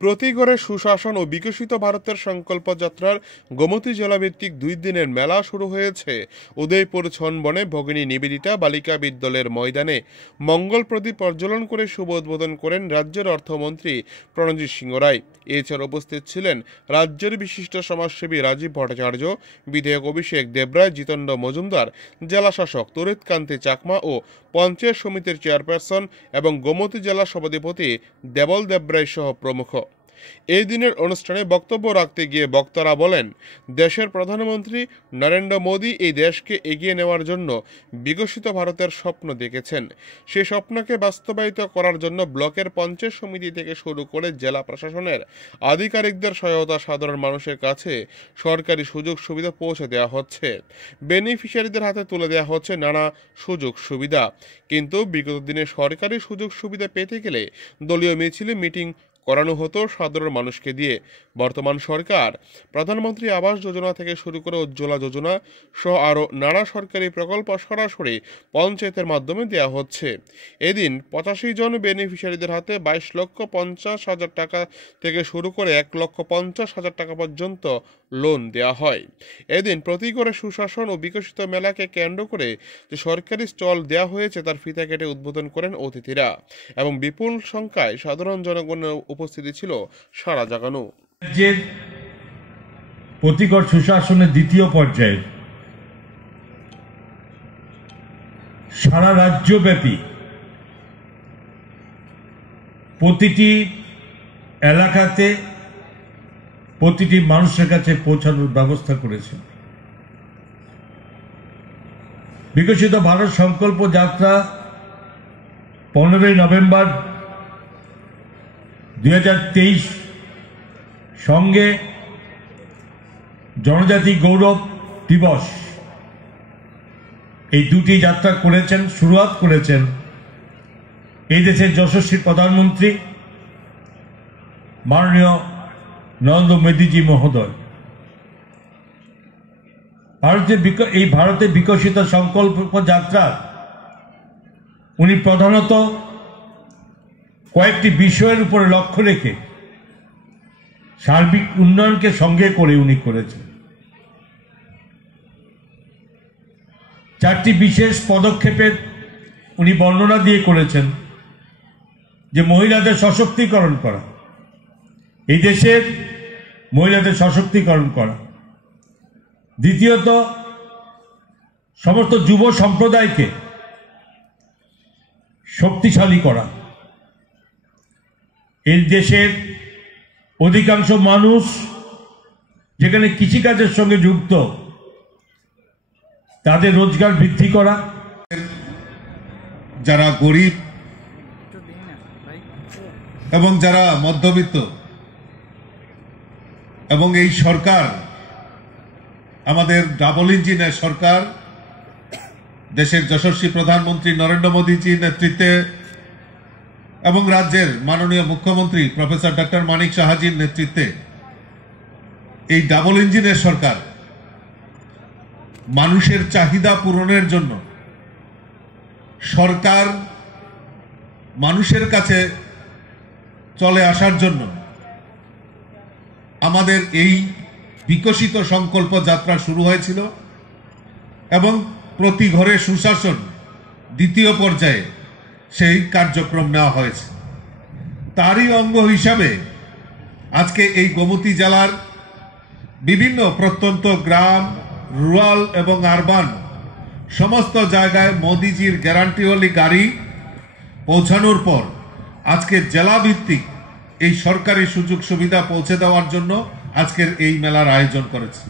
প্রতি ঘরে সুশাসন ও বিকশিত ভারতের সংকল্প যাত্রার গোমতী জেলাভিত্তিক 2 দিনের মেলা শুরু হয়েছে উদয়পুর ছনবনে ভগিনী নিবেদিতা বালিকা বিদ্যালয়ের ময়দানে। মঙ্গল প্রদীপ প্রজ্বলন করে শুভ উদ্বোধন করেন রাজ্যের অর্থমন্ত্রী প্রণজিৎ সিংহ রায়। এছাড়া উপস্থিত ছিলেন রাজ্যের বিশিষ্ট সমাজসেবী রাজীব ভট্টাচার্য, বিধায়ক অভিষেক দেবরায়, জিতেন্দ্র মজুমদার, জেলা শাসক তরিত কান্তি চাকমা ও পঞ্চায়েত সমিতির চেয়ারপারসন এবং গোমতী জেলা সভাধিপতি দেবল দেবরায় সহ প্রমুখ। এই দিনের অনুষ্ঠানে বক্তব্য রাখতে গিয়ে বক্তারা বলেন, দেশের প্রধানমন্ত্রী নরেন্দ্র মোদী এই দেশকে এগিয়ে নেওয়ার জন্য বিকশিত ভারতের স্বপ্ন দেখেছেন। সেই স্বপ্নকে বাস্তবায়িত করার জন্য ব্লকের পঞ্চায়েত সমিতি থেকে শুরু করে জেলা প্রশাসনের আধিকারিকদের সহায়তা সাধারণ মানুষের কাছে সরকারি সুযোগ সুবিধা পৌঁছে দেওয়া হচ্ছে। বেনিফিশিয়ারিদের হাতে তুলে দেওয়া হচ্ছে নানা সুযোগ সুবিধা। কিন্তু বিগত দিনে সরকারি সুযোগ সুবিধা পেতে গেলে দলীয় মিছিলে মিটিং করানো হতো সাধারণ মানুষকে দিয়ে। বর্তমান সরকার প্রধানমন্ত্রী আবাস যোজনা থেকে শুরু করে উজ্জ্বলা যোজনা সহ আরও নানা সরকারি প্রকল্প সরাসরি পঞ্চায়েতের মাধ্যমে দেওয়া হচ্ছে। এদিন 85 জন বেনিফিশিয়ারিদের হাতে 22,50,000 টাকা থেকে শুরু করে 1,50,000 টাকা পর্যন্ত লোন দেওয়া হয়। এদিন প্রতি ঘরে সুশাসন ও বিকশিত মেলাকে কেন্দ্র করে যে সরকারি স্টল দেওয়া হয়েছে তার ফিতা কেটে উদ্বোধন করেন অতিথিরা এবং বিপুল সংখ্যায় সাধারণ জনগণের উপস্থিতি ছিল সারা জাগানো। যে প্রতিকর সুশাসনের দ্বিতীয় পর্যায়ে সারা রাজ্যব্যাপী প্রতিটি এলাকাতে প্রতিটি মানুষের কাছে পৌঁছানোর ব্যবস্থা করেছে। বিকশিত ভারত সংকল্প যাত্রা 15 নভেম্বর 2023 সঙ্গে জনজাতি গৌরব দিবস এই দুটি যাত্রা করেছেন, শুরুয়াত করেছেন এই দেশের যশস্বী প্রধানমন্ত্রী মাননীয় নরেন্দ্র মোদীজি মহোদয়। এই ভারতের বিকশিত সংকল্প যাত্রা উনি প্রধানত কয়েকটি বিষয়ের উপরে লক্ষ্য রেখে সার্বিক উন্নয়নকে সঙ্গে করে উনি করেছেন। 4টি বিশেষ পদক্ষেপের উনি বর্ণনা দিয়ে করেছেন, যে মহিলাদের সশক্তিকরণ করা, এই দেশের মহিলাদের সশক্তিকরণ করা। দ্বিতীয়ত, সমস্ত যুব সম্প্রদায়কে শক্তিশালী করা। এই দেশের অধিকাংশ মানুষ যেখানে কৃষিকাজের সঙ্গে যুক্ত, তাদের রোজগার বৃদ্ধি করা। যারা গরিব এবং যারা মধ্যবিত্ত, এবং এই সরকার আমাদের ডাবল ইঞ্জিনের সরকার, দেশের যশস্বী প্রধানমন্ত্রী নরেন্দ্র মোদীজির নেতৃত্বে এবং রাজ্যের মাননীয় মুখ্যমন্ত্রী প্রফেসর ডক্টর মানিক সাহাজির নেতৃত্বে এই ডাবল ইঞ্জিনের সরকার মানুষের চাহিদা পূরণের জন্য, সরকার মানুষের কাছে চলে আসার জন্য আমাদের এই বিকশিত সংকল্প যাত্রা শুরু হয়েছিল এবং প্রতি ঘরে সুশাসন দ্বিতীয় পর্যায়ে সেই কার্যক্রম নেওয়া হয়েছে। তারই অঙ্গ হিসাবে আজকে এই গোমতী জেলার বিভিন্ন প্রত্যন্ত গ্রাম, রুরাল এবং আরবান সমস্ত জায়গায় মোদিজির গ্যারান্টিওয়ালি গাড়ি পৌঁছানোর পর আজকে জেলা ভিত্তিক এই সরকারি সুযোগ সুবিধা পৌঁছে দেওয়ার জন্য আজকের এই মেলার আয়োজন করেছে।